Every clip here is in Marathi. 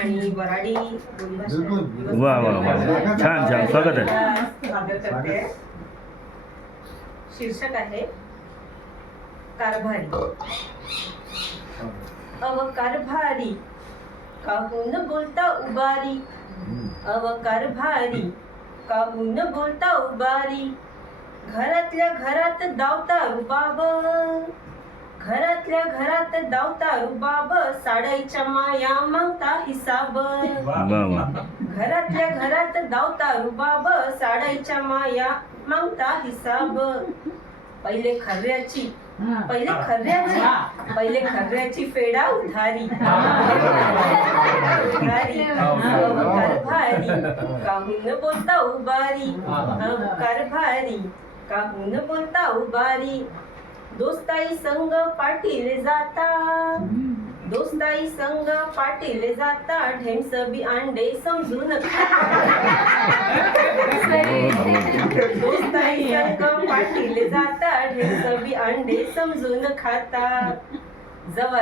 आणि वऱ्हाडी बोलीभाषा वा वा वा छान छान स्वागत आहे. सादर करते. शीर्षक आहे कारभारी. अव कारभारी काहून बोलता उबारी. अव कारभारी काहून बोलता उबारी. घरातल्या घरात दावता रुबाब. घरातल्या घरात दावता रुबाब. साडाईच्या माया मागता हिसाब. घरातल्या घरात दावता रुबाब. साडाईच्या माया मागता हिसाब. पहिले खर्याची फेडा उधारी. कारभारी काहून बोलता उबारी. कारभारी काहून बोलता उबारी. दोस्ताई संग पाटील जाता. दोस्ताई संग पाटील जाता. ढेमस बी अंडे समजून दोस्ताई संग पाटील जाता. ढेमस बी अंडे समजून खाता. जवा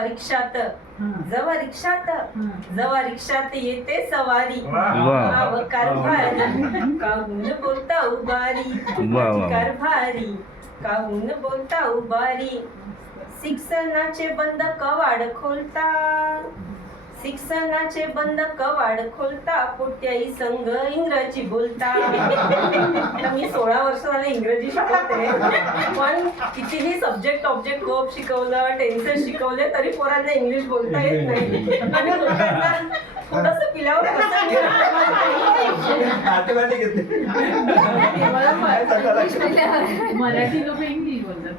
रिक्षात येते सवारी. अव कारभारी काहून बोलता उबारी. कारभारी काहून बोलता उबारी. शिक्षणाचे बंद कवाड खोलता. शिक्षणाचे बंद कवाड खोलता. पोट्याई संघ इंग्रजी बोलता. मी 16 वर्ष झाले इंग्रजी शिकवते, पण कितीही सब्जेक्ट ऑब्जेक्ट वर्ब शिकवलं, टेन्सेस शिकवले तरी पोरांना इंग्लिश बोलता येत नाही. आणि लोकांना थोडंसं पिल्यावर मराठी लोक इंग्लिश बोलतात.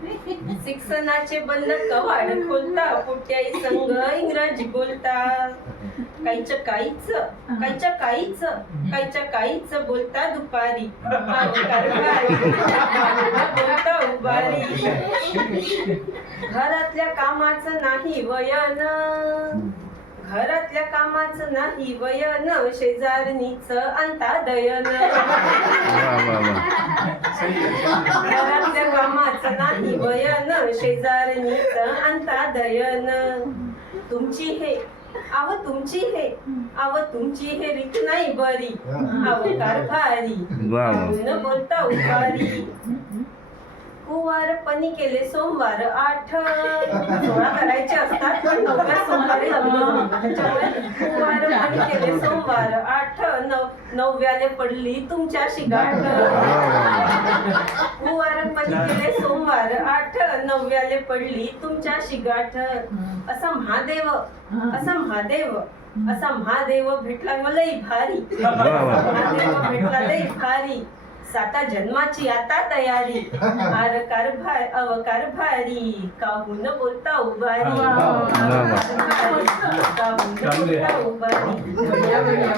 शिक्षणाचे बंद कवाड खोलता. पोट्याई संघ इंग्रजी बोलता. काहीच्या काहीच बोलता दुपारी. बोलता उभारी. घरातल्या कामाचं नाही वयन. घरातल्या कामाचं नाही वयन. शेजारणीच अंता दयन. घरातल्या कामाचं नाही वयन. शेजारणीच अंता दयन. तुमची हे रीत नाही बरी. अव कारभारी काहून बोलता उभारी. कुवारपणी केले सोमवार 8. 16 करायचे असतात पण 9व्या सोमवारी लग्न. कुवारपणी केले सोमवार 8. 9व्याने पडली तुमच्याशी गाठ. कुवारपणी केले सोमवार 8. 9व्याने पडली तुमच्याशी गाठ. असा महादेव भेटला लई भारी. महादेव भेटला लई भारी. 7 जन्माची आता तयारी. अव कारभारी काहून बोलता उभारी. काहून बोलता उभारी.